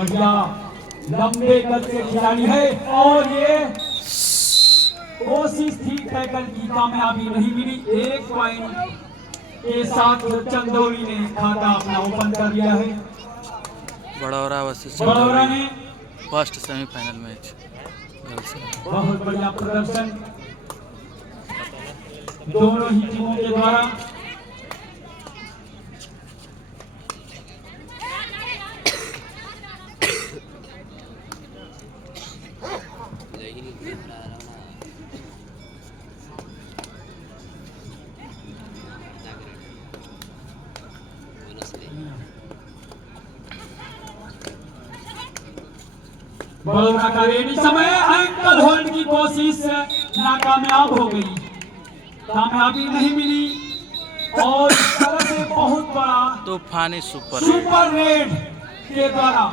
बढ़िया लंबे कद के खिलाड़ी है और ये कोशिश थी टैकल की, कामयाबी नहीं मिली। 1 पॉइंट के साथ चंदौली ने खाता अपना ओपन कर लिया है। बड़ौरा ने फर्स्ट सेमीफाइनल मैच बहुत बढ़िया प्रदर्शन दोनों ही टीमों के द्वारा। बड़ौरा का रेडी समय एंकल होल्ड की कोशिश नाकामयाब हो गई, कामयाबी नहीं मिली और इस तरह से बहुत बड़ा तूफानी सुपर रेड के द्वारा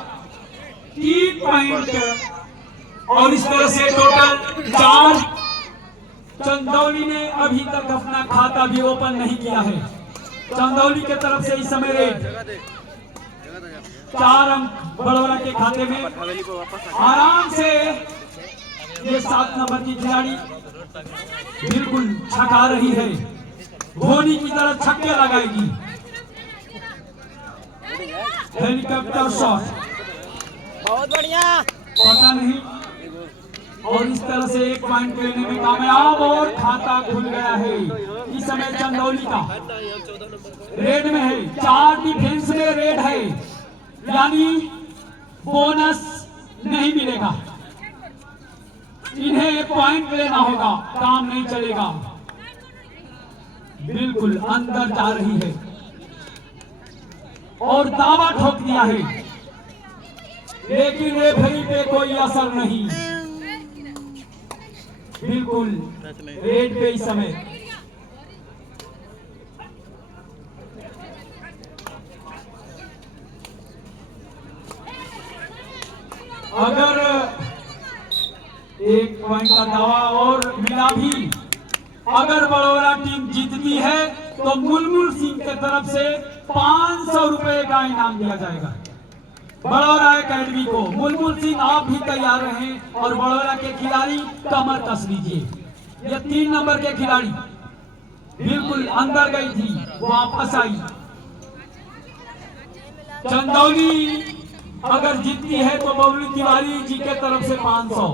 3 पॉइंट और इस तरह से टोटल 4। चंदौली ने अभी तक अपना खाता भी ओपन नहीं किया है। चंदौली के तरफ से इस समय रेड 4 अंक बड़ौरा के खाते में। आराम से ये 7 नंबर की खिलाड़ी बिल्कुल छका रही है, धोनी की तरह छक्के लगाएगी। हेलीकॉप्टर शॉट बहुत बढ़िया, पता नहीं और इस तरह से 1 पॉइंट लेने में कामयाब और खाता खुल गया है। इस समय चंदौली का रेड में है, 4 डिफेंस में रेड है, यानी बोनस नहीं मिलेगा। इन्हें पॉइंट लेना होगा, काम नहीं चलेगा। बिल्कुल अंदर जा रही है और दावा ठोक दिया है, लेकिन रेफरी पे कोई असर नहीं। बिल्कुल रेड पे इस समय अगर 1 पॉइंट का दावा और मिला भी, अगर बड़ौरा टीम जीतती है तो मुलमुल सिंह के तरफ से 500 रुपए का इनाम दिया जाएगा बड़ौरा एकेडमी को। मुलमुल सिंह आप भी तैयार रहें और बड़ौरा के खिलाड़ी कमर कस लीजिए। ये 3 नंबर के खिलाड़ी बिल्कुल अंदर गई थी, वापस आई। चंदौली अगर जीतती है तो बबलू तिवारी जी के तरफ से 500।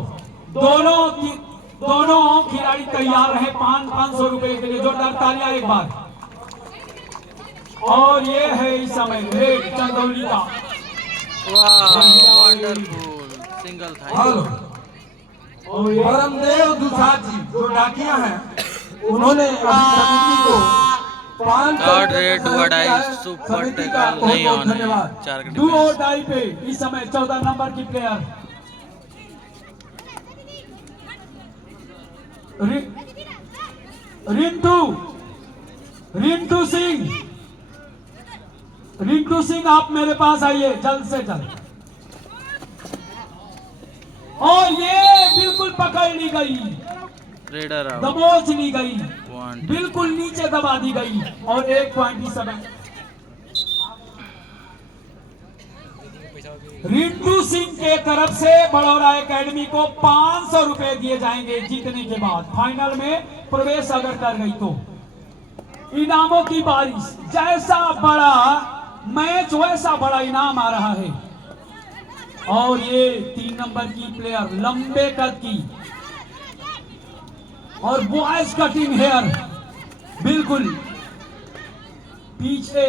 दोनों खिलाड़ी तैयार रहे 500 रुपए के लिए। जोरदार तालियां एक बार। और ये है इस समय रेड चंदौली का। वंडरफुल सिंगल था। हेलो और परमदेव दुसाद जी जो डाकिया हैं, उन्होंने अभी समिति को 500 रेड वडाई सुपर टैकल नहीं होने। 4 डू और डाई पे इस समय 14 नंबर की प्लेयर रिंटू सिंह आप मेरे पास आइए जल्द से जल्द। और ये बिल्कुल पकड़ ली गई, रेडर दबोच ली गई, बिल्कुल नीचे दबा दी गई और 1 पॉइंट इस समय रिंटू सिंह के तरफ से बड़ौरा एकेडमी को 500 रुपए दिए जाएंगे जीतने के बाद। फाइनल में प्रवेश अगर कर गई तो इनामों की बारिश, जैसा बड़ा मैच वैसा बड़ा इनाम आ रहा है। और ये 3 नंबर की प्लेयर लंबे कद की और बॉयज कटिंग हेयर, बिल्कुल पीछे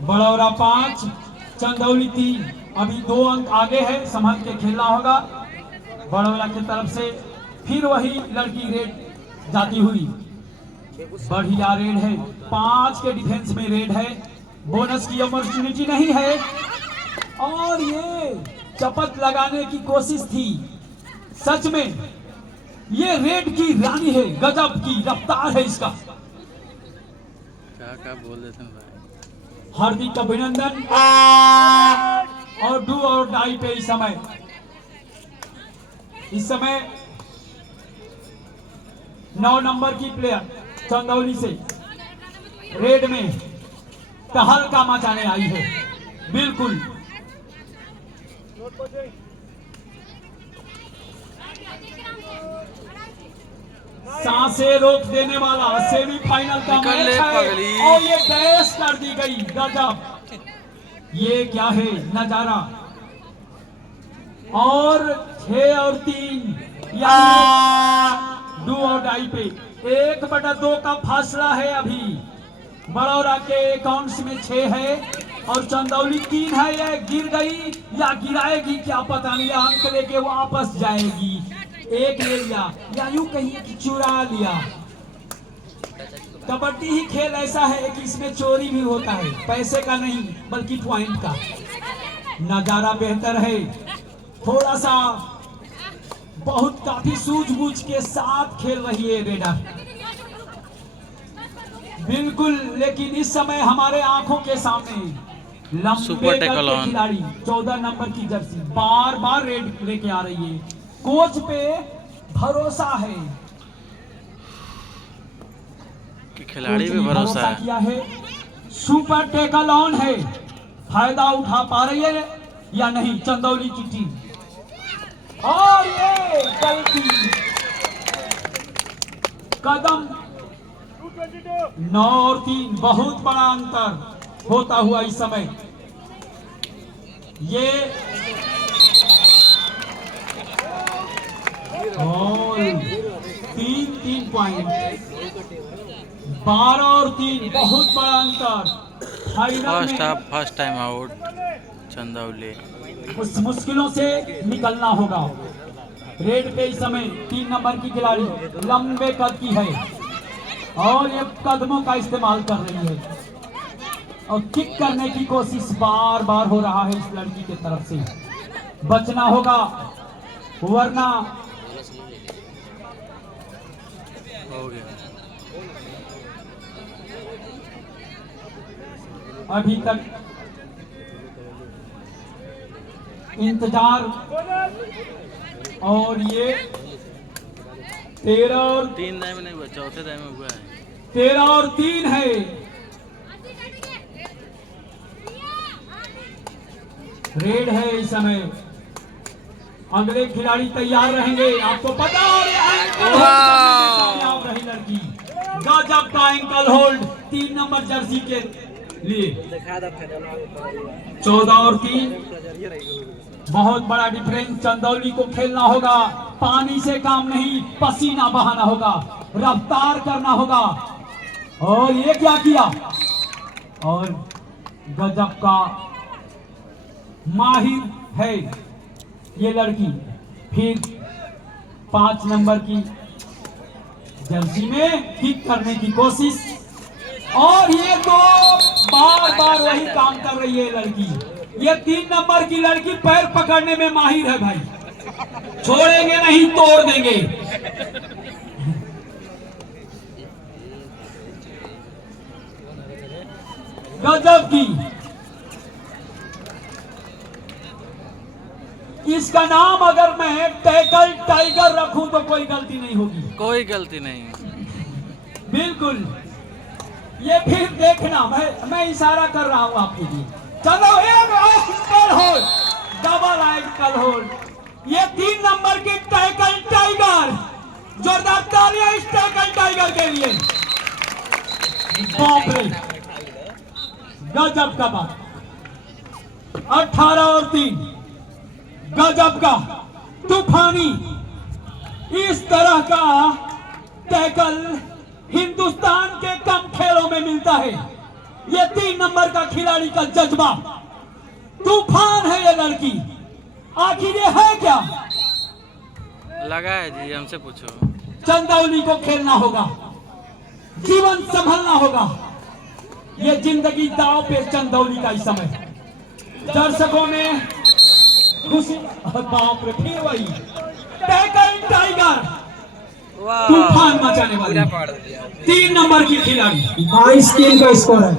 बड़ौरा 5 चंदौली 3। अभी 2 अंक आगे है, संभल के खेलना होगा। बड़ौरा की तरफ से फिर वही लड़की रेड जाती हुई, बढ़िया रेड है, 5 के डिफेंस में रेड है, बोनस की अपॉर्चुनिटी नहीं है। और ये चपत लगाने की कोशिश थी, सच में ये रेड की रानी है, गजब की रफ्तार है इसका। क्या बोल देते हैं भाई। हार्दिक अभिनंदन। और डू और डाई पे इस समय 9 नंबर की प्लेयर चंदौली से रेड में तहलका मचाने आई है। बिल्कुल सांसें रोक देने वाला सेमीफाइनल का निकल मैच ले है पगली। और ये डैश कर दी गई। गजब, ये क्या है नजारा। और 6 और 3 यानी डू और डाई पे 1/2 का फासला है। अभी बड़ौरा के अकाउंट्स में 6 है और चंदौली 3 है। ये गिर गई या गिराएगी क्या पता नहीं, अंक लेके वापस जाएगी। एक ले लिया या यूं कहिए कि चुरा लिया। कबड्डी ही खेल ऐसा है कि इसमें चोरी भी होता है, पैसे का नहीं बल्कि पॉइंट का। नजारा बेहतर है, थोड़ा सा बहुत काफी सूझबूझ के साथ खेल रही है रेडर। बिल्कुल, लेकिन इस समय हमारे आंखों के सामने लंबे सुपर कद के टैकल ऑन। खिलाड़ी 14 नंबर की जर्सी बार बार रेड लेके आ रही है। कोच पे भरोसा है कि खिलाड़ी कोच भी ने भरोसा है। किया है। सुपर टैकल ऑन है, फायदा उठा पा रही है या नहीं चंदौली की टीम। और ये गलती कदम 9 और 3 बहुत बड़ा अंतर होता हुआ इस समय। ये और 3 पॉइंट 12 और 3 बहुत बड़ा अंतर। फाइनल फर्स्ट में half first time out Chandauli. उस मुश्किलों से निकलना होगा। रेड पे इस समय 3 नंबर की खिलाड़ी लंबे कद की है और ये कदमों का इस्तेमाल कर रही है और किक करने की कोशिश बार बार हो रहा है इस लड़की की तरफ से। बचना होगा वरना हो गया। अभी तक इंतजार। और ये 13 और 3 दाई में नहीं हुआ, चौथे दाई में हुआ है। 13 और 3 है। रेड है इस समय। अगले खिलाड़ी तैयार रहेंगे, आपको पता। और कामयाब रही लड़की। गजब का एंकल होल्ड 3 नंबर जर्सी के लिए। 14 और 3 बहुत बड़ा डिफरेंस। चंदौली को खेलना होगा, पानी से काम नहीं, पसीना बहाना होगा, रफ्तार करना होगा। और ये क्या किया, और गजब का माहिर है ये लड़की। फिर 5 नंबर की जर्सी में किक करने की कोशिश और ये तो बार बार वही काम कर रही है लड़की। ये 3 नंबर की लड़की पैर पकड़ने में माहिर है भाई, छोड़ेंगे नहीं, तोड़ देंगे। गजब की। इसका नाम अगर मैं टैकल टाइगर रखूं तो कोई गलती नहीं होगी। कोई गलती नहीं। बिल्कुल। ये फिर देखना, मैं इशारा कर रहा हूं आपके लिए। चलो ankle hold, double ankle hold. ये 3 नंबर की टैकल टाइगर। जोरदार तालियां इस टैकल टाइगर के लिए। बाप रे, गजब का बात। 18 और 3 गजब का तूफानी। इस तरह का टैकल हिंदुस्तान के कम खेलों में मिलता है। ये 3 नंबर का खिलाड़ी का जज्बा, तूफान है ये लड़की। आखिर ये है क्या? लगा है जी, हमसे पूछो। चंदौली को खेलना होगा, जीवन संभलना होगा। ये जिंदगी दांव पे चंदौली का इस समय। दर्शकों ने खुशी, बाप रे, फिर वही टैकल टाइगर, तूफान मचाने वाली 3 नंबर की खिलाड़ी। 22-3 का स्कोर है।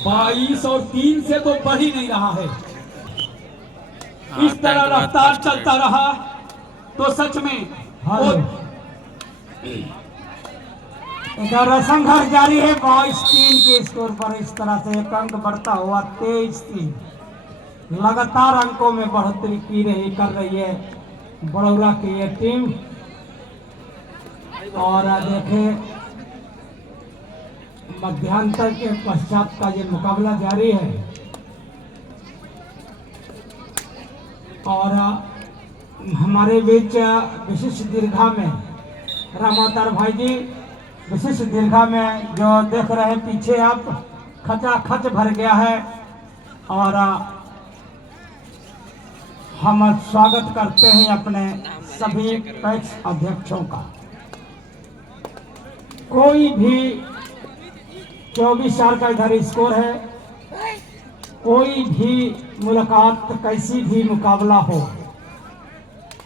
22 और 3 से तो बढ़ ही नहीं रहा है। इस तरह रफ्तार चलता रहा तो सच में इधर संघर्ष जारी है 22-3 के स्कोर पर। इस तरह से एक अंक बढ़ता हुआ 23-3 लगातार अंकों में बढ़ोतरी की रही कर रही है बड़ौरा की ये टीम। और देखें मध्यांतर के पश्चात का ये मुकाबला जारी है। और हमारे बीच विशिष्ट दीर्घा में रामावतार भाई जी विशिष्ट दीर्घा में जो देख रहे हैं पीछे आप खचाखच भर गया है। और हम स्वागत करते हैं अपने सभी पैक्स अध्यक्षों का। कोई भी 24-4 का इधर स्कोर है। कोई भी मुलाकात कैसी भी मुकाबला हो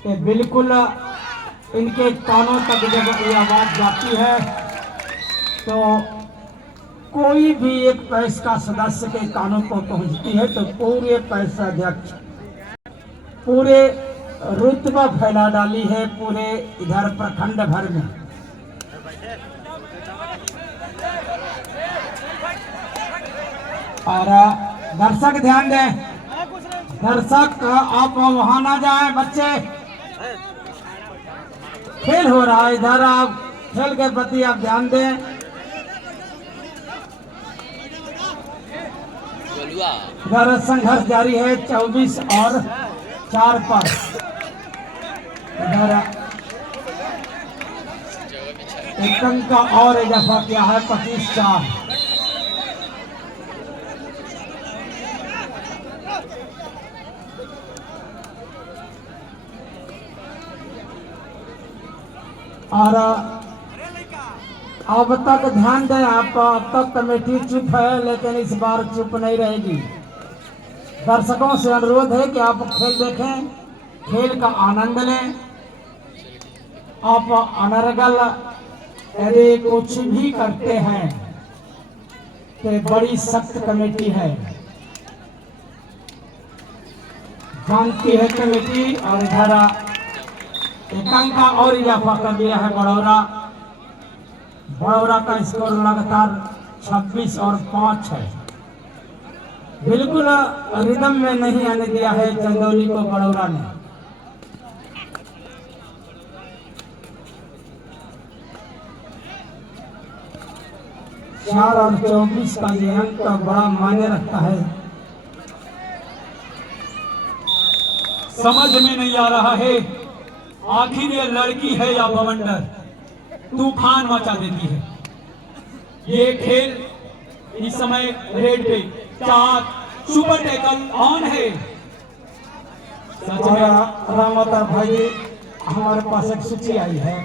ये बिल्कुल इनके कानों तक जब ये आवाज जाती है तो कोई भी एक पैस का सदस्य के कानों को पहुंचती है तो पूरे पैस अध्यक्ष पूरे रुतबा फैला डाली है पूरे इधर प्रखंड भर में। और दर्शक ध्यान दें, दर्शक आप वहां ना जाएं, बच्चे खेल हो रहा है इधर, आप खेल के प्रति आप ध्यान दें। इधर संघर्ष जारी है 24-4 पर। इधर एक अंक का और इजाफा किया है 25-4। और अब तक ध्यान दें आप, अब तक कमेटी चुप है लेकिन इस बार चुप नहीं रहेगी। दर्शकों से अनुरोध है कि आप खेल देखें, खेल का आनंद लें। आप अनर्गल यदि कुछ भी करते हैं तो बड़ी सख्त कमेटी है, जानती है कमेटी। और इधर एक अंक का और इजाफा कर दिया है बड़ौरा। बड़ौरा का स्कोर लगातार 26-5 है। बिल्कुल रिदम में नहीं आने दिया है चंदौली को बड़ौरा ने। चार और 24 का ये अंक बड़ा मायने रखता है। समझ में नहीं आ रहा है आखिर ये लड़की है या बवंडर, तूफान मचा देती है। ये खेल इस समय रेड पे 4 सुपर टैकल ऑन है। रामावतार भाई हमारे पास एक सूची आई है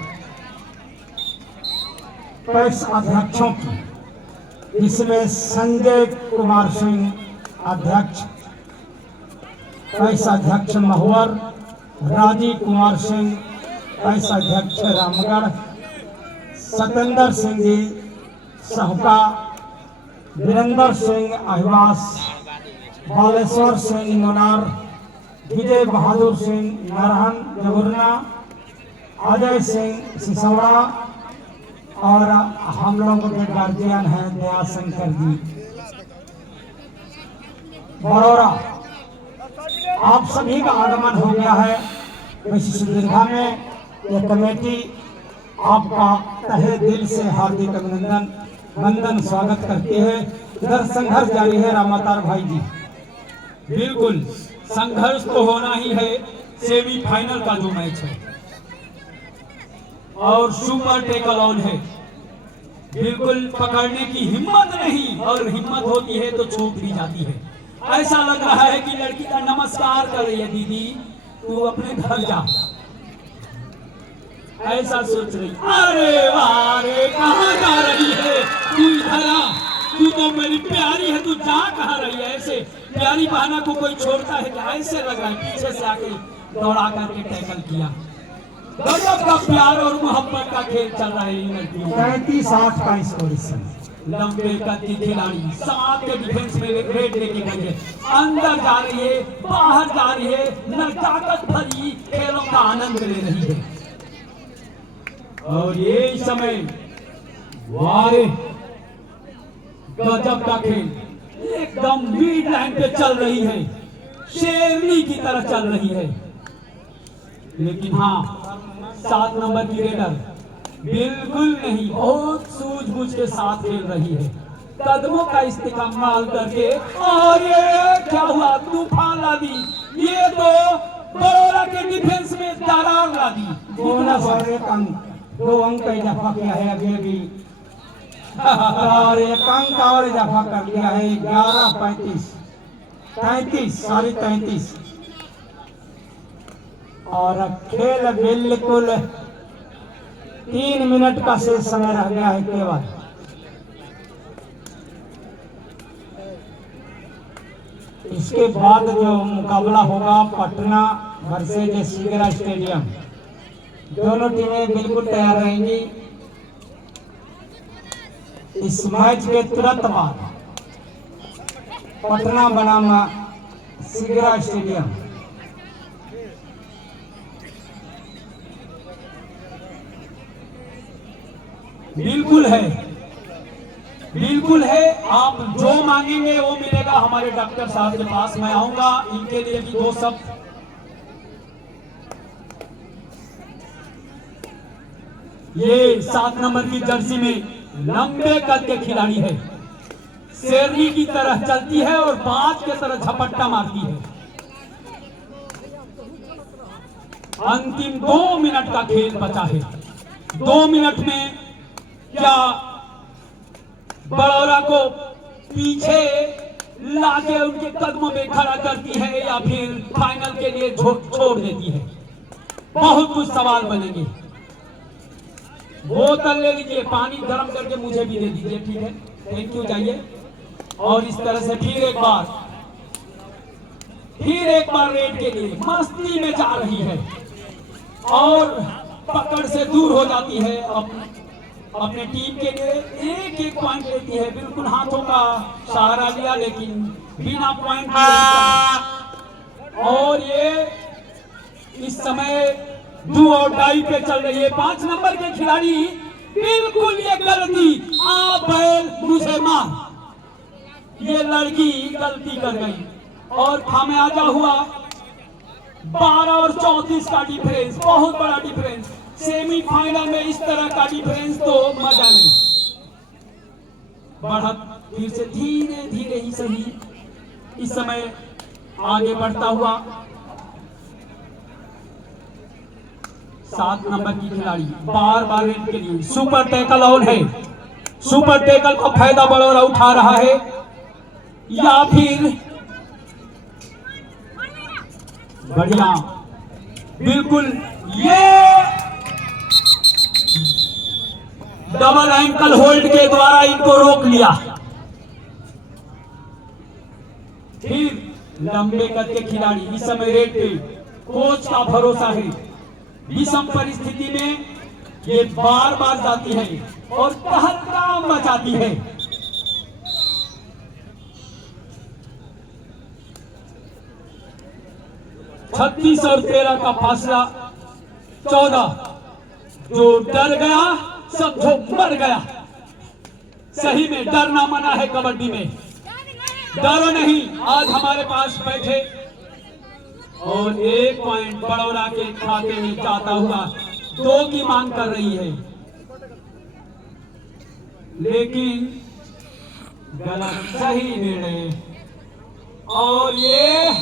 पैक्स अध्यक्षों की, जिसमें संजय कुमार सिंह अध्यक्ष, पैक्स अध्यक्ष महुवर, राजीव कुमार सिंह पैक्स अध्यक्ष रामगढ़, सतेंद्र सिंह जी सहका, वीरेंद्र सिंह अहिवास, बालेश्वर सिंह नोनार, विजय बहादुर सिंह नरहन जगुरना, अजय सिंह सिसौड़ा और हम लोगों के गार्जियन हैं दया शंकर जी बड़ौरा। आप सभी का आगमन हो गया है विशिष्ट दीर्घा में। यह कमेटी आपका तहे दिल से हार्दिक अभिनंदन वंदन स्वागत करती है। इधर संघर्ष जारी है रामावतार भाई जी। बिल्कुल संघर्ष तो होना ही है। सेमीफाइनल का जो मैच है और सुपर टेकल ऑन है, बिल्कुल पकड़ने की हिम्मत नहीं, और हिम्मत होती है तो छूट भी जाती है। ऐसा लग रहा है कि लड़की का नमस्कार कर रही है, दीदी तू अपने घर जा, ऐसा सोच रही। अरे वाह रे, कहाँ जा रही है तू? इधर आ, तू तो मेरी प्यारी है, तू जा कहाँ रही है? ऐसे प्यारी बहना को कोई छोड़ता है क्या? ऐसे लग रहा है पीछे से आके दौड़ा करके टैकल किया। गजब का प्यार और मोहब्बत का खेल चल रहा है इन लड़कियों का। 35-8 का स्कोर इस समय। लंबे कद खिलाड़ी साथ के डिफेंस में रेड लेके गए, अंदर जा रही है, बाहर जा रही है, नजाकत भरी खेलों का आनंद ले रही है। और ये समय वारे गजब का खेल, एकदम मीड लाइन पे चल रही है, शेरनी की तरह चल रही है। लेकिन हाँ, 7 नंबर की रेडर बिल्कुल नहीं, बहुत सूझबूझ के साथ खेल रही है, कदमों का इस्तेमाल करके। और ये क्या हुआ, तूफान ला दी, ये तो बड़ौदा के डिफेंस में दरार ला दी। बोनस और 1 अंक, 2 अंक का इजाफा किया है अभी अभी, और 1 अंक और इजाफा कर लिया है। 11-35 और खेल बिल्कुल 3 मिनट का शेष समय रह गया है केवल। इसके बाद जो मुकाबला होगा पटना वर्सेज सीगरा स्टेडियम, दोनों टीमें बिल्कुल तैयार रहेंगी। इस मैच के तुरंत बाद पटना बनाम सीगरा स्टेडियम। बिल्कुल है, बिल्कुल है, आप जो मांगेंगे वो मिलेगा। हमारे डॉक्टर साहब के पास मैं आऊंगा, इनके लिए भी 2 शब्द। ये 7 नंबर की जर्सी में लंबे कद के खिलाड़ी है, शेरनी की तरह चलती है और बाज के तरह झपट्टा मारती है। अंतिम 2 मिनट का खेल बचा है। 2 मिनट में क्या बड़ौदा को पीछे लाके उनके कदमों में खड़ा करती है या फिर फाइनल के लिए छोड़ देती है? बहुत कुछ सवाल बनेंगे। बोतल ले लीजिए, पानी गर्म करके मुझे भी दे दीजिए, ठीक है, थैंक यू। जाइए। और इस तरह से फिर एक बार रेड के लिए मस्ती में जा रही है और पकड़ से दूर हो जाती है। अपने टीम के लिए एक पॉइंट लेती है, बिल्कुल हाथों का सहारा लिया लेकिन बिना पॉइंट लिए। और ये इस समय डू और डाई पे चल रही है। 5 नंबर के खिलाड़ी बिल्कुल ये गलती, आ बैल मुझे मार, ये लड़की गलती कर गई और खामियाजा हुआ। 12 और 34 का डिफरेंस, बहुत बड़ा डिफरेंस। सेमीफाइनल में इस तरह का डिफरेंस तो मजा नहीं। बढ़त फिर से धीरे धीरे ही सही इस समय आगे बढ़ता हुआ। 7 नंबर की खिलाड़ी बार रेड के लिए सुपर टैकल ऑन है। सुपर टैकल का फायदा बड़ौदा उठा रहा है या फिर बढ़िया, बिल्कुल ये डबल एंकल होल्ड के द्वारा इनको रोक लिया। फिर लंबे कद के खिलाड़ी इस समय रेड पे, कोच का भरोसा है। विषम परिस्थिति में ये बार जाती है और तहलका मचाती है। छत्तीस और 13 का फासला 14। जो डर गया समझो मर गया। सही में डरना मना है कबड्डी में, डरो नहीं। आज हमारे पास बैठे और 1 पॉइंट बड़ौदा के खाते में जाता हुआ 2 की मांग कर रही है, लेकिन गलत सही निर्णय। और ये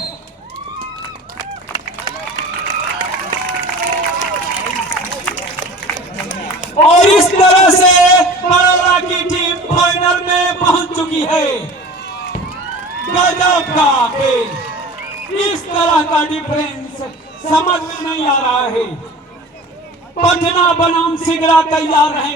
और इस तरह से बड़ौदा की टीम फाइनल में पहुंच चुकी है। गजब का खेल, इस तरह का डिफरेंस समझ में नहीं आ रहा है। पटना बनाम सीगरा तैयार रहेंगे।